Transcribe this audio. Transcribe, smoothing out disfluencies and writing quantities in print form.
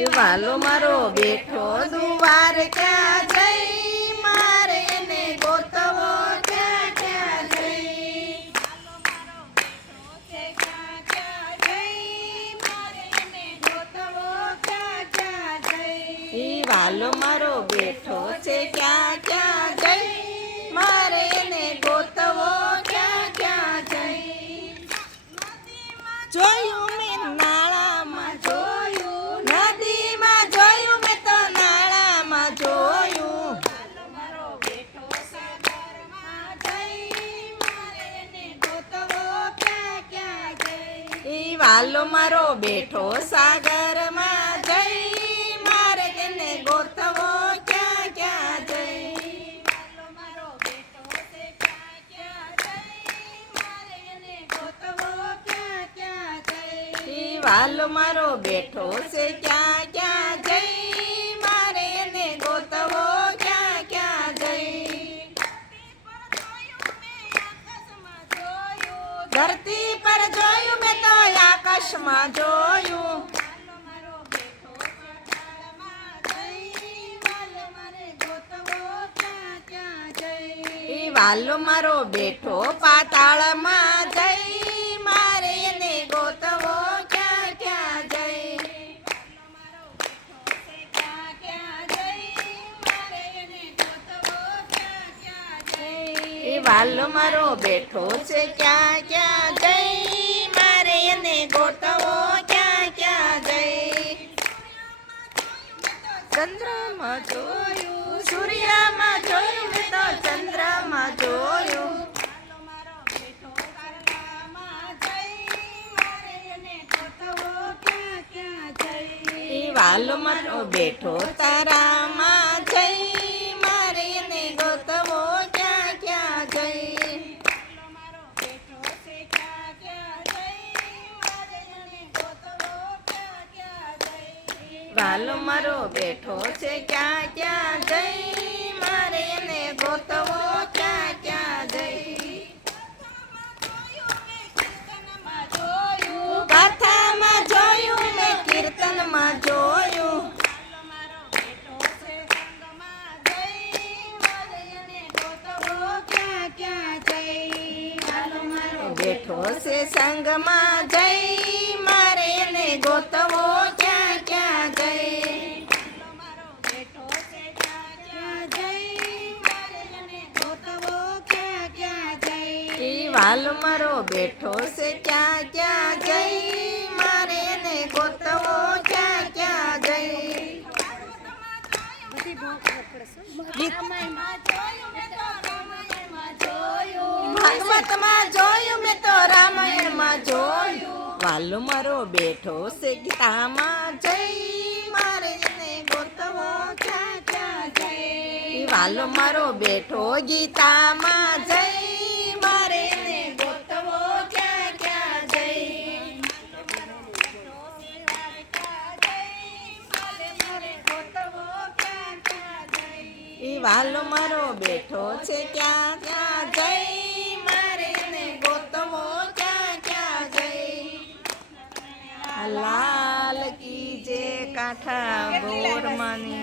એ વાલો મારો બેઠો દુવાર ક્યાં જઈ મારે એને ગોતવો ક્યાં ક્યાં જઈ વાલો મારો બેઠો છે ક્યાં ક્યાં જઈ મારે એને ગોતવો ક્યાં ક્યાં જઈ જોયું મેં નાળામાં જોયું નદીમાં જોયું મેં તો નાળામાં જોયું વાલો મારો બેઠો સાગરમાં જઈ મારે એને ગોતવો ક્યાં ક્યાં જઈ વાલો મારો બેઠો છે ક્યાં ક્યાં જઈ મારે એને ગોતવો ક્યાં ક્યાં જઈ ધરતી પર જોયું મેં તો આકાશમાં જોયું વાલો મારો બેઠો પાતાળમાં જઈ મારે એને ગોતવો ક્યાં ક્યાં જઈ વાલો મારો બેઠો છે ક્યાં ક્યાં જઈ મારે એને ગોતવો ક્યાં ક્યાં જઈ ચંદ્રમાં જોયું સૂર્યમાં જોયું મેં તો ચંદ્રમાં જોયું વાલો મારો બેઠો તારામાં જઈ મારે એને ગોતવો ક્યાં ક્યાં જઈ વાલો મારો બેઠો છે ક્યાં ક્યાં જઈ મારે એને ગોતવો ક્યાં ક્યાં જઈ કથામાં જોયું મેં કીર્તનમાં જોયું બેઠો છે સંગમાં જઈ મારે એને ગોતવો ક્યાં ક્યાં જઈ વાલો મારો બેઠો છે ક્યાં ક્યાં જઈ મારે એને ગોતવો ક્યાં ક્યાં જઈ ભાગવતમાં જોયું મેં તો રામાયણમાં જોયું વાલો મારો બેઠો છે ગીતામાં જઈ મારે એને ગોતવો ક્યાં ક્યાં જઈ વાલો મારો બેઠો ગીતામાં જઈ મારે એને ગોતવો ક્યાં ક્યાં જઈ વાલો મારો બેઠો છે ક્યાં ક્યાં જઈ મારે એને ગોતવો ક્યાં ક્યાં જઈ લાલ કી જે કાંઠા ગોરમાની